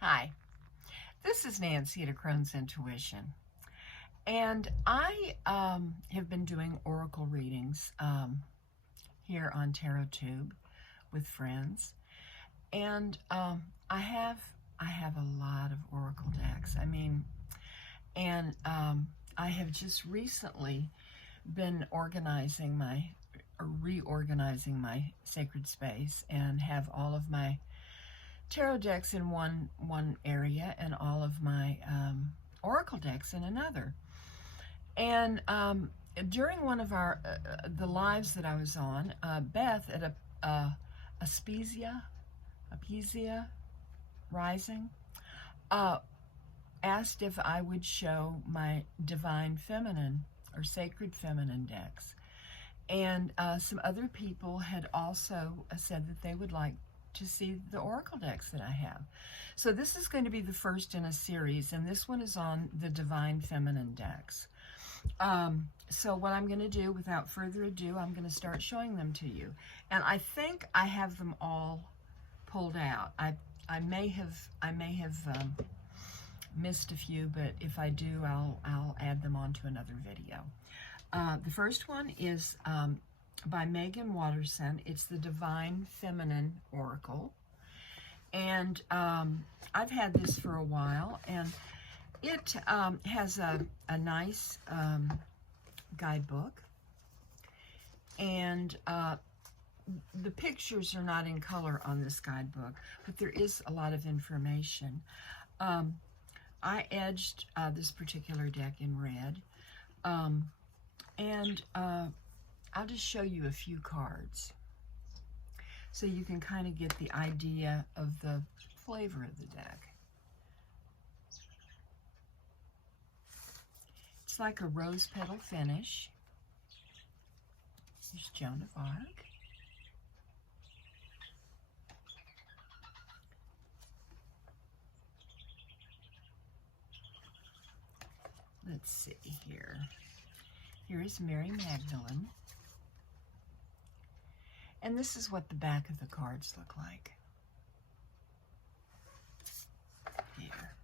Hi, this is Nancy at Crone's Intuition, and I have been doing oracle readings here on Tarot Tube with friends, and I have a lot of oracle decks. I have just recently been reorganizing my sacred space and have all of my tarot decks in one area and all of my oracle decks in another. And during one of the lives that I was on, Beth at Appesia Rising asked if I would show my divine feminine or sacred feminine decks. And some other people had also said that they would like to see the oracle decks that I have. So this is going to be the first in a series, and this one is on the divine feminine decks. So what I'm going to do, without further ado, I'm going to start showing them to you. And I think I have them all pulled out. I may have missed a few, but if I do, I'll add them onto another video. The first one is by Megan Watterson. It's the Divine Feminine Oracle. And I've had this for a while, and it has a nice guidebook. And the pictures are not in color on this guidebook, but there is a lot of information. I edged this particular deck in red. I'll just show you a few cards so you can kind of get the idea of the flavor of the deck. It's like a rose petal finish. There's Joan of Arc. Let's see here. Here is Mary Magdalene. And this is what the back of the cards look like. Here.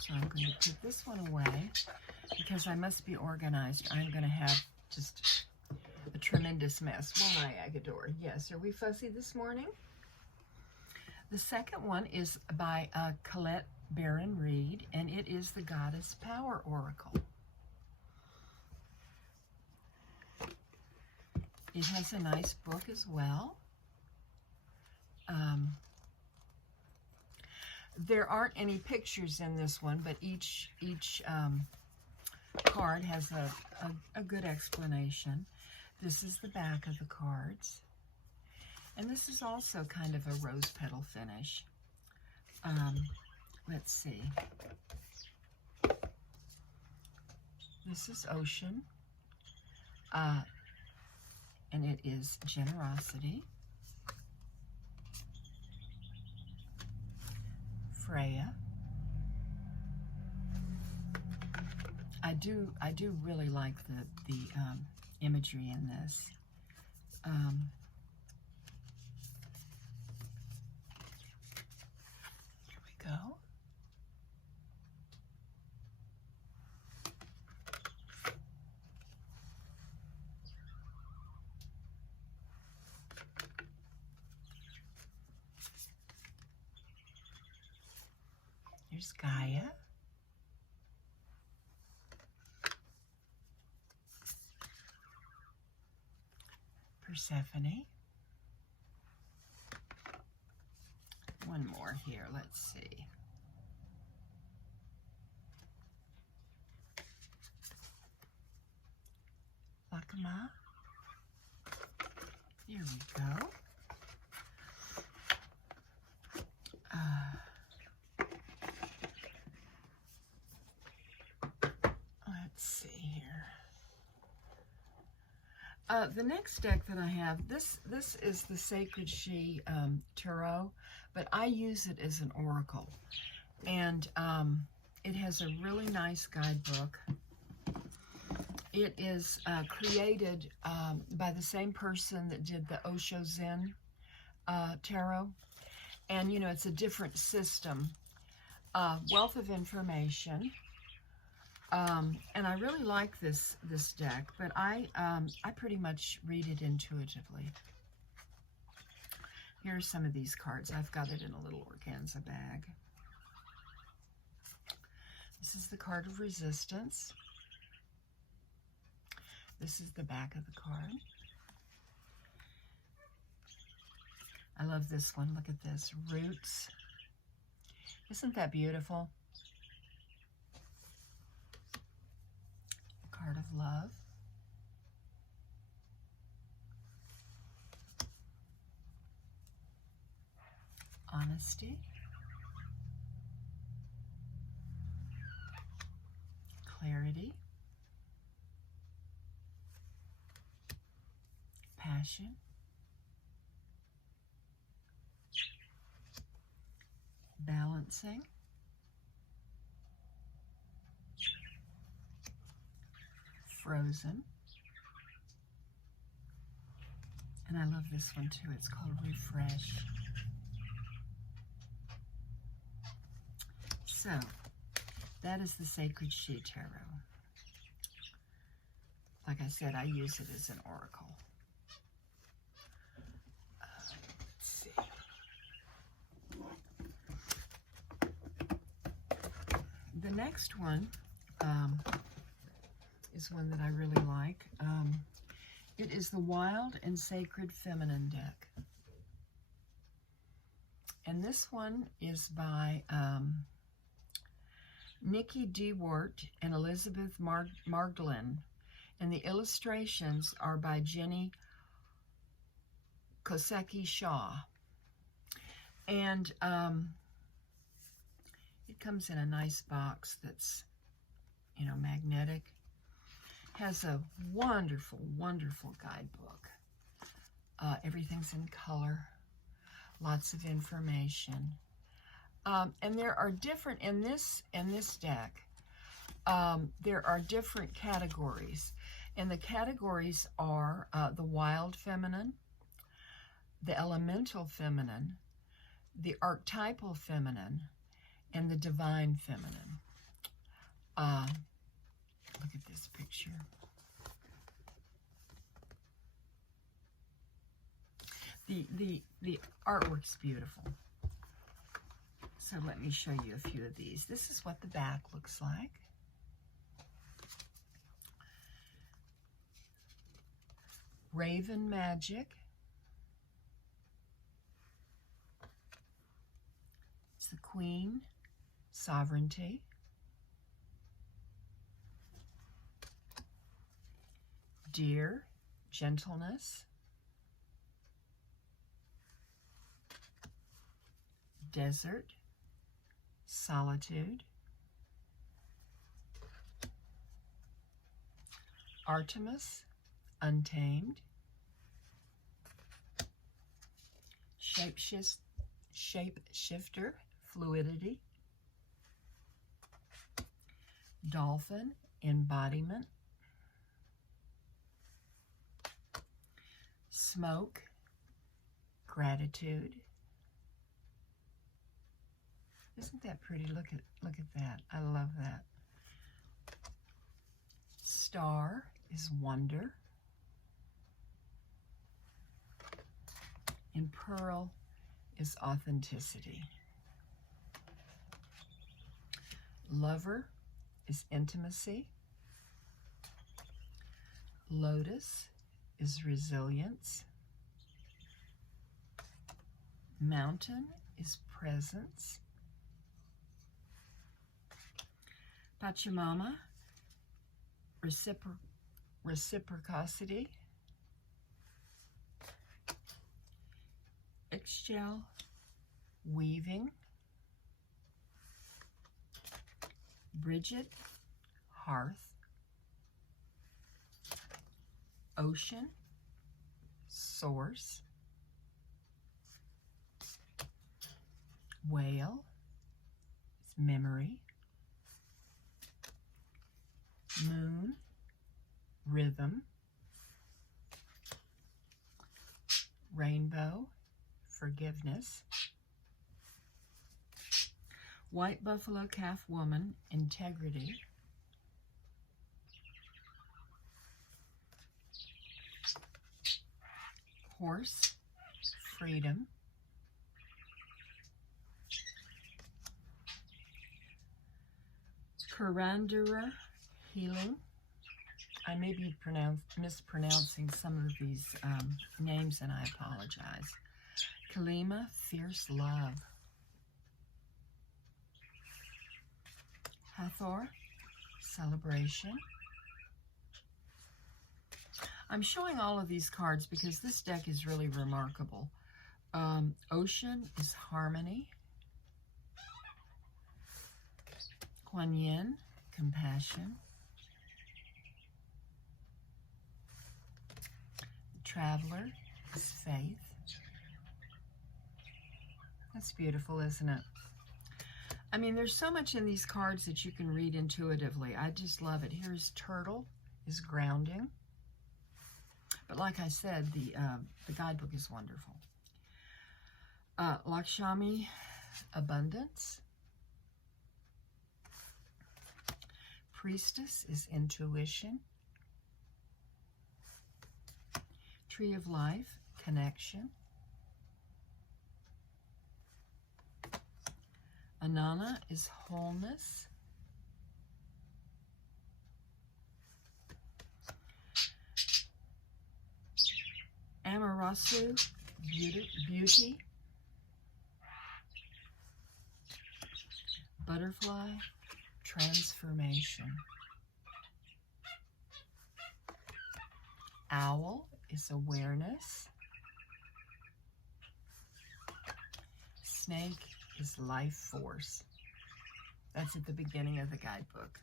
So I'm going to put this one away because I must be organized. I'm going to have just a tremendous mess. Won't I, Agador? Yes. Are we fussy this morning? The second one is by Colette Baron Reed, and it is the Goddess Power Oracle. It has a nice book as well. There aren't any pictures in this one, but each card has a good explanation. This is the back of the cards. And this is also kind of a rose petal finish. Let's see. This is Ocean. And it is Generosity. Freya. I do really like the imagery in this. Here we go. Here's Gaia. Persephone. One more here, let's see. Lakama. Here we go. Let's see here. The next deck that I have, this is the Sacred She Tarot, but I use it as an oracle. And it has a really nice guidebook. It is created by the same person that did the Osho Zen tarot. And, you know, it's a different system. Wealth of information. And I really like this deck, but I pretty much read it intuitively. Here are some of these cards. I've got it in a little organza bag. This is the card of resistance. This is the back of the card. I love this one. Look at this. Roots. Isn't that beautiful? A card of love. Honesty. Clarity. Passion. Balancing. Frozen. And I love this one too. It's called Refresh. So, that is the Sacred She Tarot. Like I said, I use it as an oracle. Let's see. The next one is one that I really like. It is the Wild and Sacred Feminine deck. And this one is by Nikki DeWart and Elizabeth Margolin. And the illustrations are by Jenny Koseki Shaw. And it comes in a nice box that's, you know, magnetic. Has a wonderful, wonderful guidebook. Everything's in color. Lots of information. And there are different, in this deck, there are different categories. And the categories are the Wild Feminine, the Elemental Feminine, the Archetypal Feminine, and the Divine Feminine. Look at this picture. The artwork's beautiful. So let me show you a few of these. This is what the back looks like. Raven Magic. It's the Queen, Sovereignty. Deer, Gentleness. Desert, Solitude. Artemis, Untamed. Shapeshifter, Fluidity. Dolphin, Embodiment. Smoke, Gratitude. Isn't that pretty? Look at that. I love that. Star is Wonder. And Pearl is Authenticity. Lover is Intimacy. Lotus is Resilience. Mountain is Presence. Pachamama, Reciprocity. Ixchel, Weaving. Bridget, Hearth. Ocean, Source. Whale is Memory. Moon, Rhythm. Rainbow, forgiveness. White buffalo calf woman, integrity. Horse, freedom. Kurandura, healing. I may be mispronouncing some of these names, and I apologize. Kalima, fierce love. Hathor, celebration. I'm showing all of these cards because this deck is really remarkable. Ocean is harmony. Kuan Yin, compassion. Traveler is faith. That's beautiful, isn't it? I mean, there's so much in these cards that you can read intuitively. I just love it. Here's Turtle is grounding. But like I said, the guidebook is wonderful. Lakshmi, abundance. Priestess is intuition. Tree of Life, connection. Anana is wholeness. Amarasu, beauty. Butterfly, transformation. Owl is awareness. Snake is life force. That's at the beginning of the guidebook.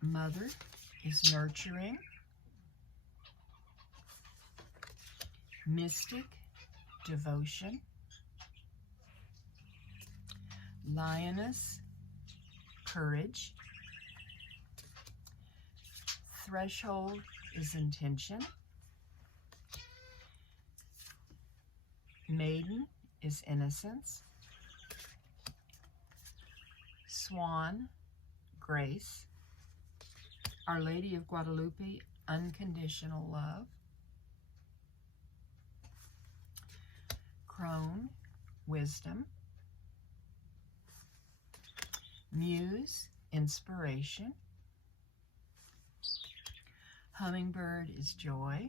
Mother is nurturing. Mystic, devotion. Lioness, courage. Threshold is intention. Maiden is innocence. Swan, grace. Our Lady of Guadalupe, unconditional love. Crone, wisdom. Muse, inspiration. Hummingbird is joy.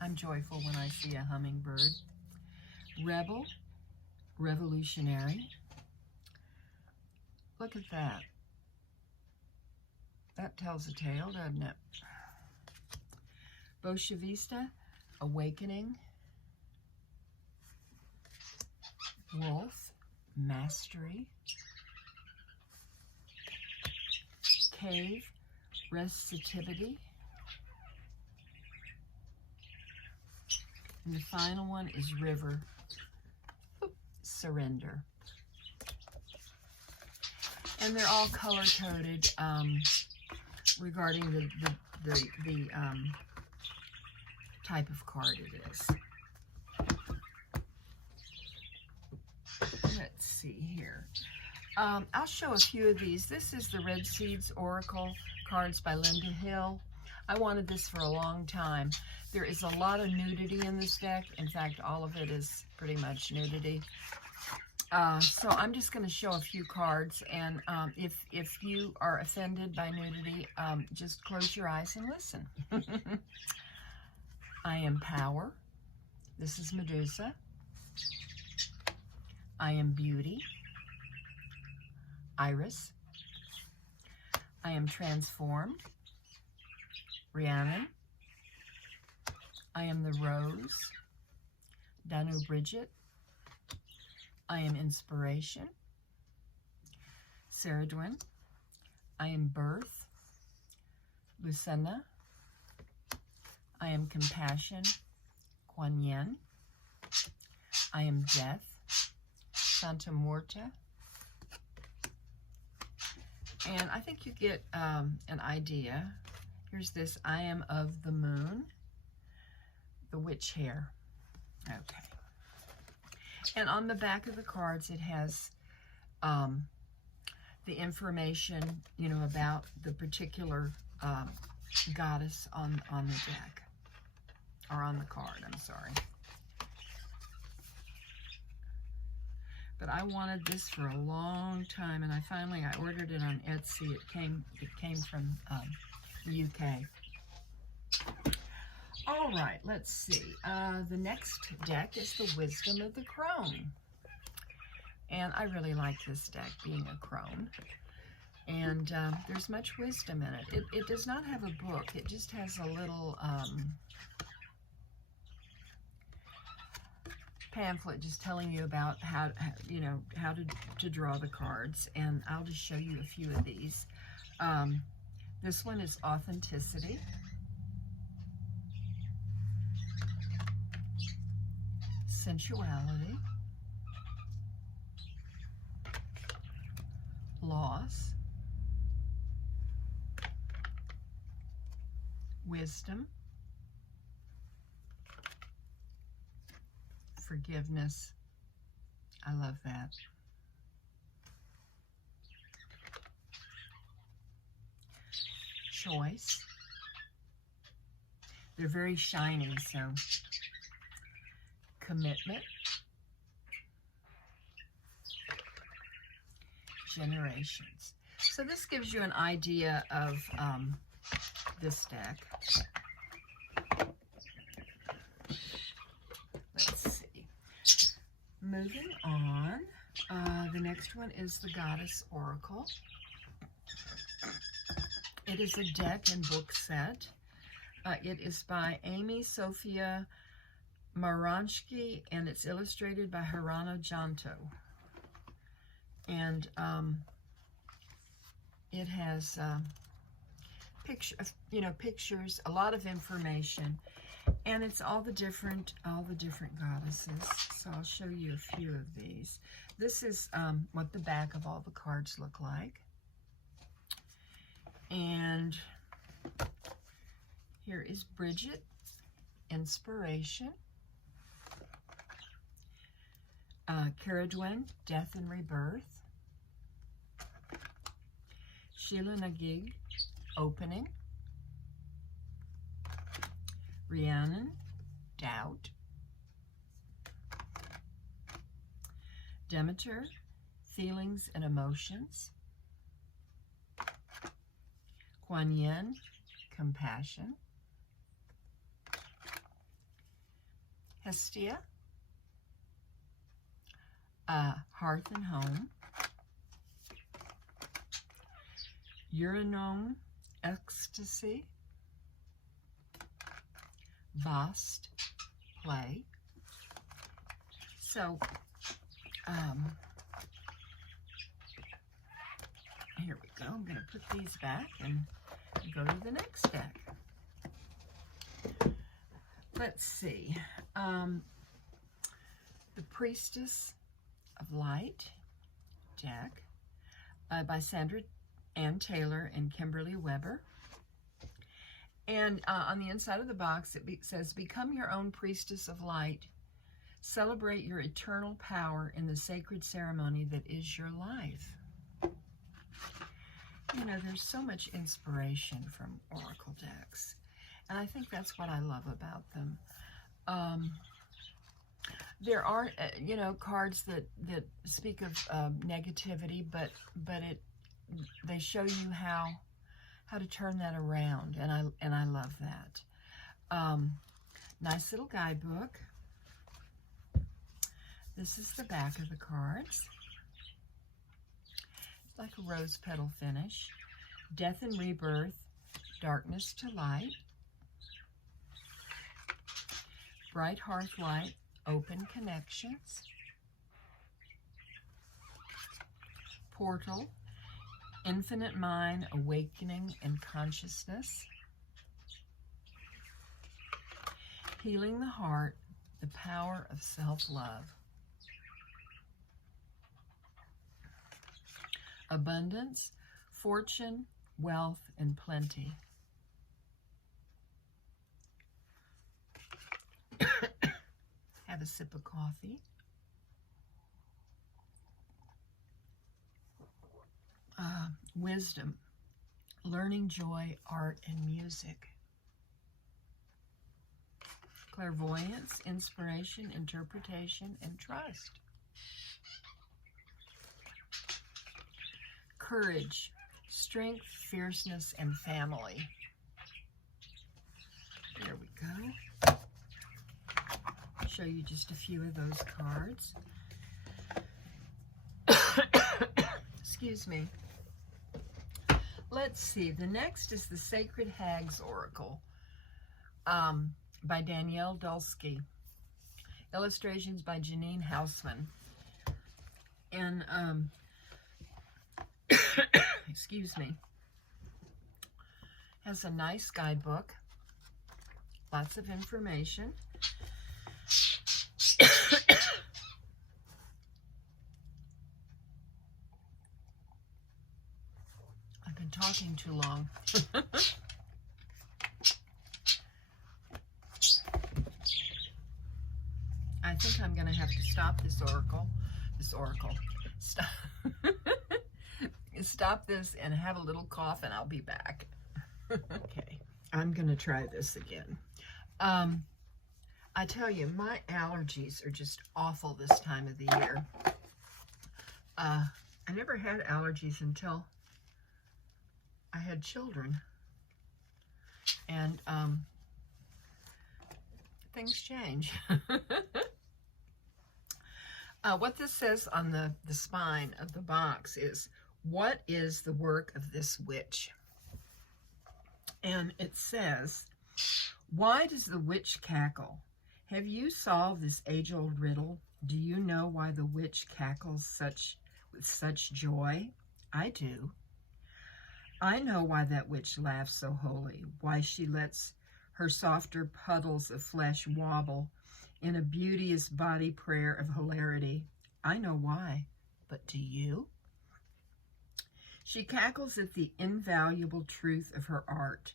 I'm joyful when I see a hummingbird. Rebel, revolutionary. Look at that. That tells a tale, doesn't it? Bolshevista, awakening. Wolf, mastery. Cave, receptivity. And the final one is river, surrender. And they're all color-coded regarding the type of card it is. Let's see here. I'll show a few of these. This is the Red Seeds Oracle cards by Linda Hill. I wanted this for a long time. There is a lot of nudity in this deck. In fact, all of it is pretty much nudity. So I'm just going to show a few cards, and if you are offended by nudity, just close your eyes and listen. I am power. This is Medusa. I am beauty. Iris. I am transformed. Rhiannon. I am the rose. Danu Bridget. I am inspiration. Saradwin. I am birth. Lucinda. I am compassion. Kuan Yin. I am death. Santa Muerta. And I think you get an idea. Here's this, I am of the moon, the witch hair. Okay. And on the back of the cards, it has the information, you know, about the particular goddess on the deck, or on the card, I'm sorry. But I wanted this for a long time, and I ordered it on Etsy. It came from the UK. All right, let's see. The next deck is the Wisdom of the Crone. And I really like this deck, being a crone. And there's much wisdom in it. It does not have a book. It just has a little pamphlet just telling you about how to draw the cards. And I'll just show you a few of these. This one is Authenticity. Sensuality. Loss. Wisdom. Forgiveness. I love that. Choice. They're very shiny, so commitment. Generations. So this gives you an idea of this deck. Let's see. Moving on, the next one is the Goddess Oracle. It is a deck and book set. It is by Amy Sophia Maranski, and it's illustrated by Hirano Janto. And it has pictures, a lot of information, and it's all the different goddesses. So I'll show you a few of these. This is what the back of all the cards look like. And here is Bridget, Inspiration. Caradwen, Death and Rebirth. Sheila Nagig, Opening. Rhiannon, Doubt. Demeter, Feelings and Emotions. Kuan Yin, Compassion. Hestia, Hearth and Home. Uranome, Ecstasy. Vast, Play. So, here we go. I'm going to put these back and go to the next deck. Let's see. The Priestess of Light deck by Sandra Ann Taylor and Kimberly Weber. And on the inside of the box, it says, become your own Priestess of Light. Celebrate your eternal power in the sacred ceremony that is your life. You know, there's so much inspiration from oracle decks. And I think that's what I love about them. There are, cards that speak of negativity, but they show you how to turn that around, and I love that. Nice little guidebook. This is the back of the cards. It's like a rose petal finish. Death and Rebirth, Darkness to Light. Bright Hearth Light, Open Connections. Portal, Infinite Mind, Awakening and Consciousness. Healing the Heart, the Power of Self-Love. Abundance, Fortune, Wealth, and Plenty. have a sip of coffee. Wisdom, learning joy, art, and music. Clairvoyance, inspiration, interpretation, and trust. Courage, strength, fierceness, and family. There we go. I'll show you just a few of those cards. Excuse me. Let's see. The next is the Sacred Hags Oracle by Danielle Dulski. Illustrations by Janine Hausman. And, excuse me, has a nice guidebook. Lots of information. I've been talking too long. I think I'm going to have to stop this oracle. Stop. Stop this and have a little cough and I'll be back. Okay, I'm going to try this again. I tell you, my allergies are just awful this time of the year. I never had allergies until I had children. And things change. What this says on the spine of the box is, what is the work of this witch? And it says, why does the witch cackle? Have you solved this age-old riddle? Do you know why the witch cackles with such joy? I do. I know why that witch laughs so holy, why she lets her softer puddles of flesh wobble in a beauteous body prayer of hilarity. I know why, but do you? She cackles at the invaluable truth of her art,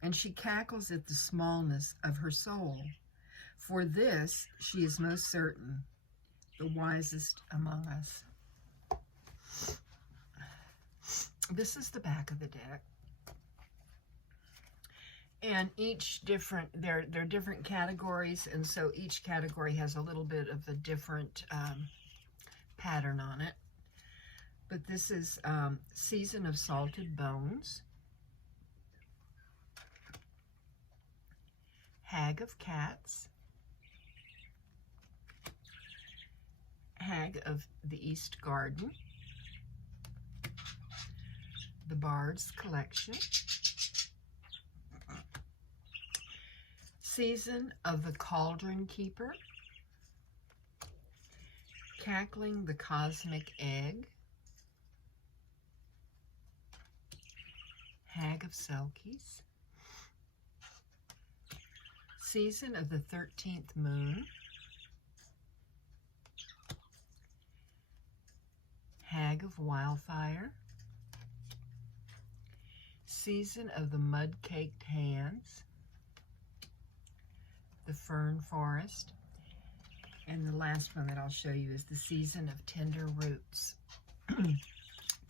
and she cackles at the smallness of her soul. For this, she is most certain, the wisest among us. This is the back of the deck. And each different, they're different categories, and so each category has a little bit of a different pattern on it. But this is Season of Salted Bones, Hag of Cats, Hag of the East Garden, the Bard's Collection, Season of the Cauldron Keeper, Cackling the Cosmic Egg, Hag of Selkies, Season of the 13th Moon, Hag of Wildfire, Season of the Mud-Caked Hands, the Fern Forest, and the last one that I'll show you is the Season of Tender Roots.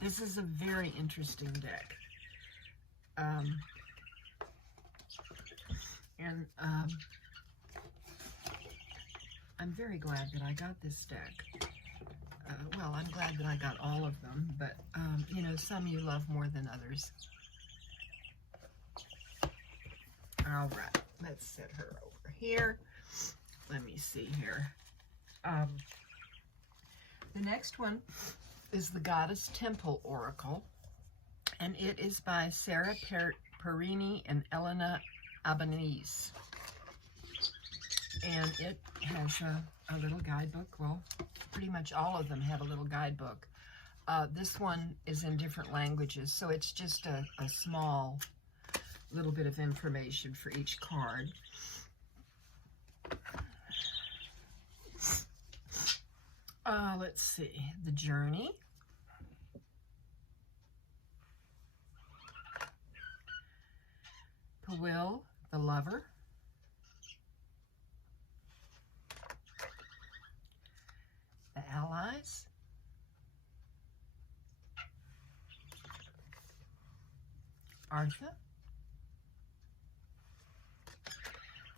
This is a very interesting deck. I'm very glad that I got this deck. Well, I'm glad that I got all of them, but, you know, some you love more than others. All right, let's set her over here. Let me see here. The next one is the Goddess Temple Oracle, and it is by Sarah Perini and Elena Albanese. And it has a little guidebook. Well, pretty much all of them have a little guidebook. This one is in different languages, so it's just a small little bit of information for each card. Let's see. The Journey. Pawil, the Lover. Rise, Artha,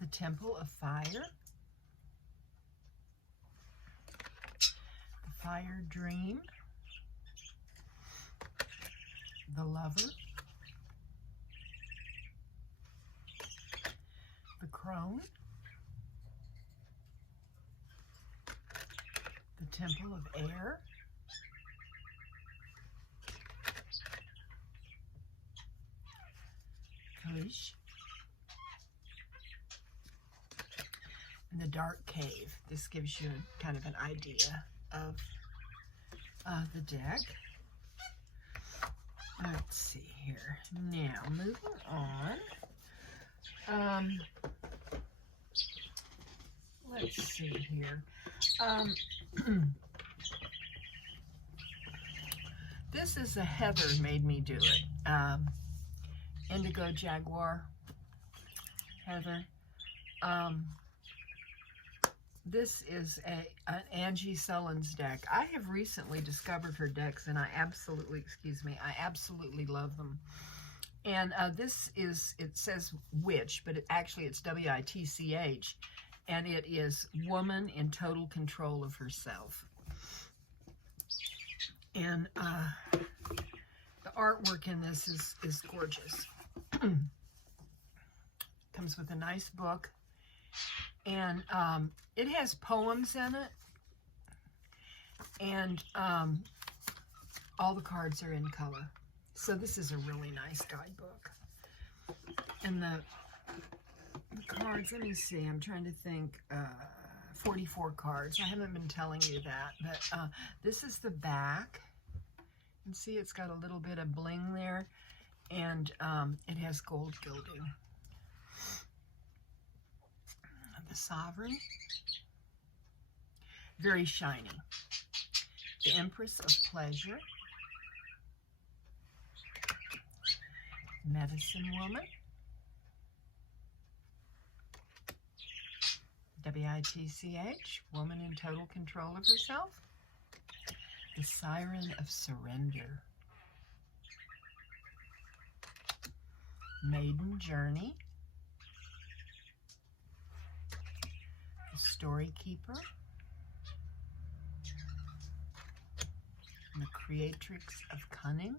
the Temple of Fire, the Fire Dream, the Lover, the Crone, the Temple of Air, Kalish, and the Dark Cave. This gives you kind of an idea of the deck. Let's see here. Now, moving on. Let's see here. This is a Heather made me do it. Indigo Jaguar, Heather. This is an Angie Sullins deck. I have recently discovered her decks, and I absolutely love them. And this is, it says witch, but it's W-I-T-C-H, and it is woman in total control of herself. And the artwork in this is gorgeous. Comes with a nice book, and it has poems in it, and all the cards are in color. So this is a really nice guidebook. And the cards, let me see, I'm trying to think, 44 cards. I haven't been telling you that, but this is the back. You can see it's got a little bit of bling there, and it has gold gilding. The Sovereign, very shiny. The Empress of Pleasure, Medicine Woman, W-I-T-C-H, woman in total control of herself. The Siren of Surrender, Maiden Journey, the Story Keeper, and the Creatrix of Cunning,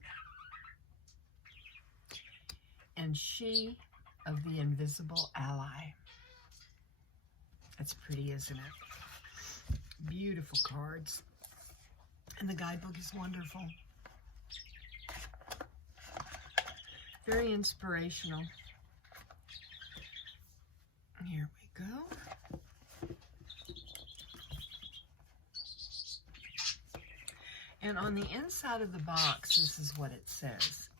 and She of the Invisible Ally. That's pretty, isn't it? Beautiful cards. And the guidebook is wonderful. Very inspirational. Here we go. And on the inside of the box, this is what it says.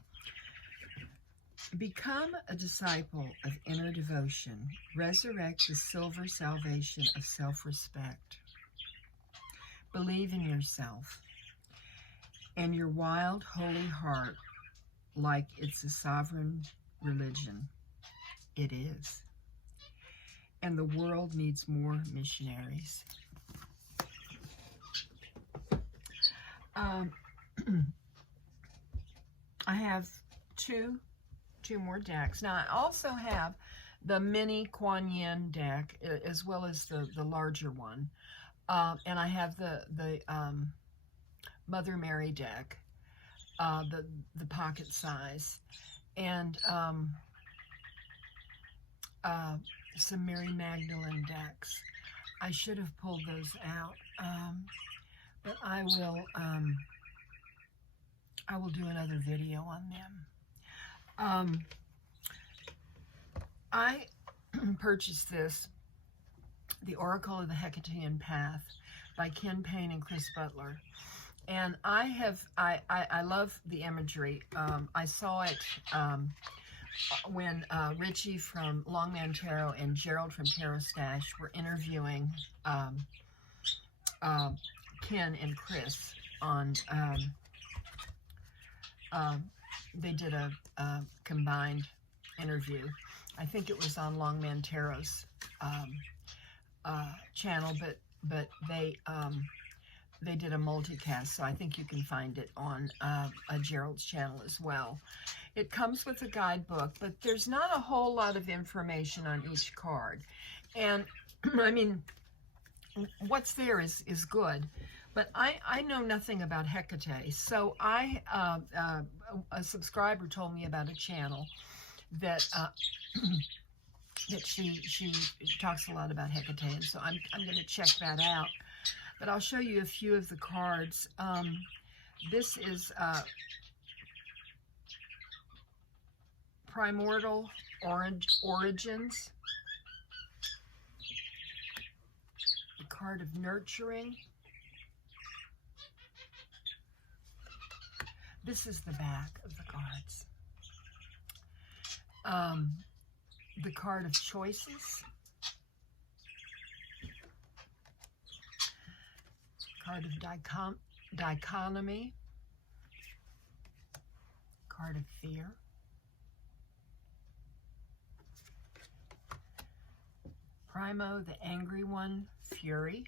Become a disciple of inner devotion. Resurrect the silver salvation of self-respect. Believe in yourself and your wild, holy heart like it's a sovereign religion. It is. And the world needs more missionaries. I have two more decks. Now, I also have the mini Kuan Yin deck, as well as the larger one. And I have the Mother Mary deck, the pocket size, and some Mary Magdalene decks. I should have pulled those out, but I will do another video on them. I purchased this, The Oracle of the Hecatean Path by Ken Payne and Chris Butler. And I love the imagery. I saw it when Richie from Longman Tarot and Gerald from Tarot Stash were interviewing Ken and Chris on, they did a combined interview. I think it was on Longman Tarot's channel, but they they did a multicast, so I think you can find it on Gerald's channel as well. It comes with a guidebook, but there's not a whole lot of information on each card. And, I mean, what's there is good. But I know nothing about Hecate, so a subscriber told me about a channel that that she talks a lot about Hecate, and so I'm going to check that out. But I'll show you a few of the cards. This is Primordial Origins, the card of Nurturing. This is the back of the cards. The card of Choices. Card of Dichotomy. Card of Fear. Primo, the Angry One, Fury.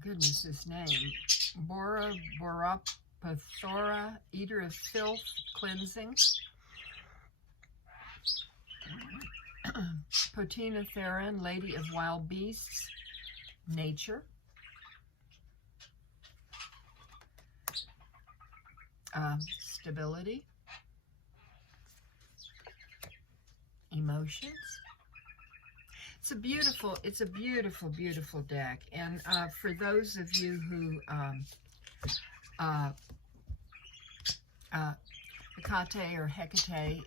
Goodness, this name. Bora Borapathora, Eater of Filth, Cleansing. Potina Theron, Lady of Wild Beasts, Nature. Stability. Emotions. It's a beautiful, beautiful deck. And for those of you who Hecate or Hecate,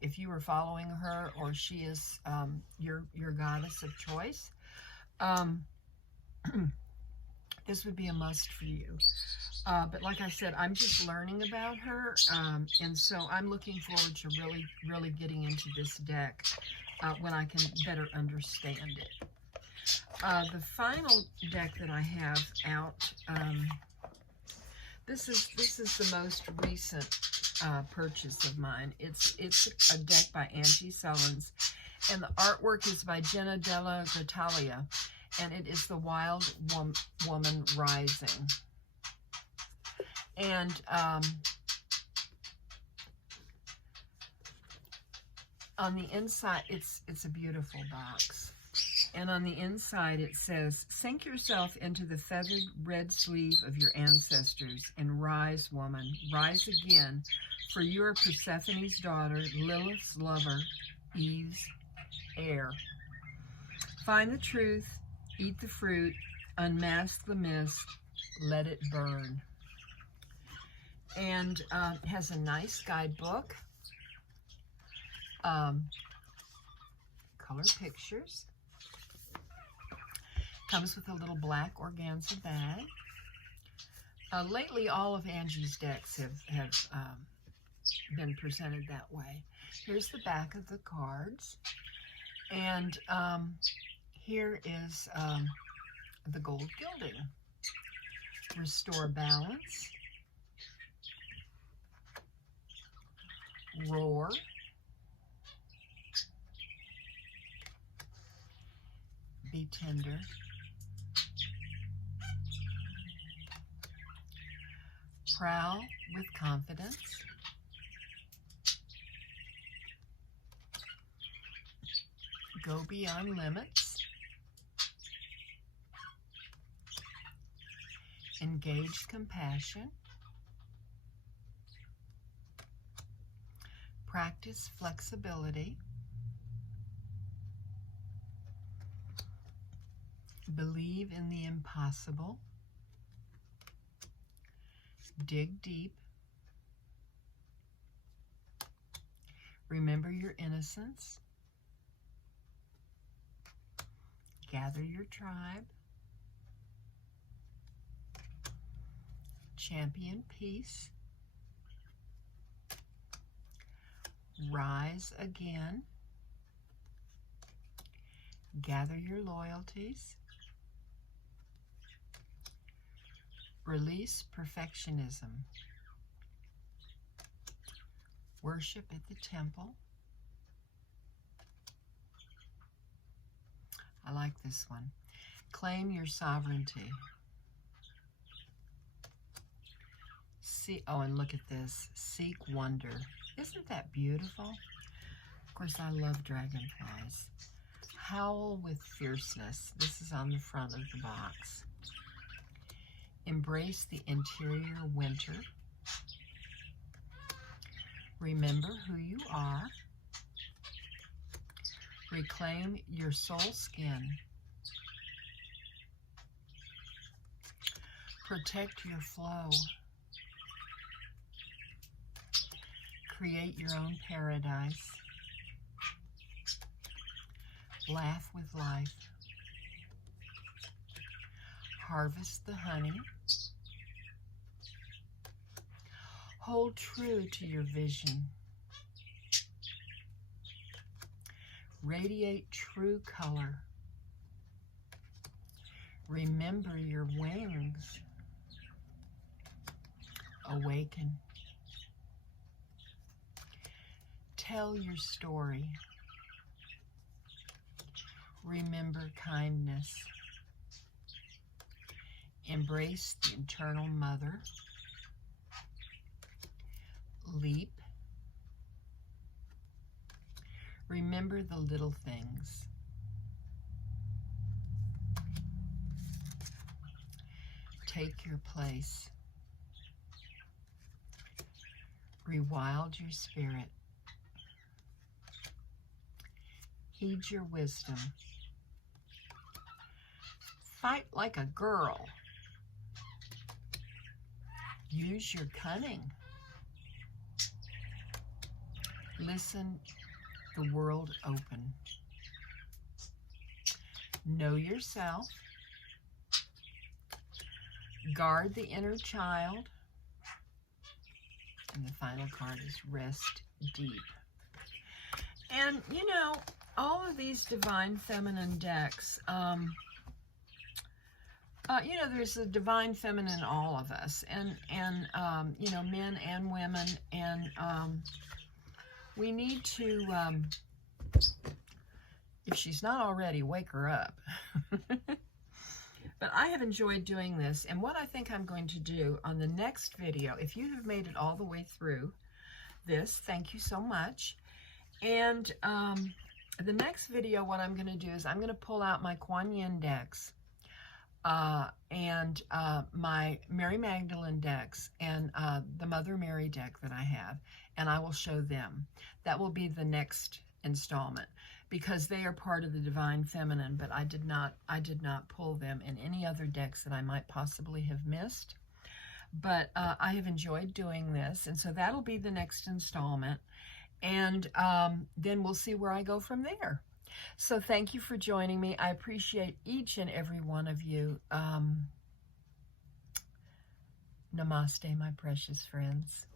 if you were following her, or she is your goddess of choice, this would be a must for you. But like I said, I'm just learning about her, and so I'm looking forward to really getting into this deck when I can better understand it. The final deck that I have out, this is the most recent purchase of mine. It's a deck by Angie Sullins, and the artwork is by Jenna Della Gattalia, and it is the Wild Woman Rising. And on the inside, it's a beautiful box. And on the inside it says, "Sink yourself into the feathered red sleeve of your ancestors and rise, woman, rise again, for you are Persephone's daughter, Lilith's lover, Eve's heir. Find the truth, eat the fruit, unmask the mist, let it burn." And it has a nice guidebook, color pictures. Comes with a little black organza bag. Lately, all of Angie's decks have been presented that way. Here's the back of the cards, and here is the gold gilding. Restore balance. Roar. Be tender. Prowl with confidence. Go beyond limits. Engage compassion. Practice flexibility. Believe in the impossible. Dig deep. Remember your innocence. Gather your tribe. Champion peace. Rise again. Gather your loyalties. Release perfectionism. Worship at the temple. I like this one. Claim your sovereignty. See, oh, and look at this. Seek wonder. Isn't that beautiful? Of course, I love dragonflies. Howl with fierceness. This is on the front of the box. Embrace the interior winter. Remember who you are. Reclaim your soul skin. Protect your flow. Create your own paradise. Laugh with life. Harvest the honey. Hold true to your vision. Radiate true color. Remember your wings. Awaken. Tell your story. Remember kindness. Embrace the eternal mother. Leap. Remember the little things. Take your place. Rewild your spirit. Heed your wisdom. Fight like a girl. Use your cunning. Listen the world open. Know yourself. Guard the inner child. And the final card is Rest Deep. And, you know, all of these Divine Feminine decks, you know, there's a Divine Feminine in all of us, and you know, men and women, and we need to, if she's not already, wake her up. But I have enjoyed doing this, and what I think I'm going to do on the next video, if you have made it all the way through this, thank you so much. And the next video, what I'm going to do is I'm going to pull out my Kuan Yin decks and my Mary Magdalene decks and the Mother Mary deck that I have, and I will show them. That will be the next installment, because they are part of the Divine Feminine, but I did not pull them in any other decks that I might possibly have missed. But I have enjoyed doing this, and so that'll be the next installment. And then we'll see where I go from there. So thank you for joining me. I appreciate each and every one of you. Namaste, my precious friends.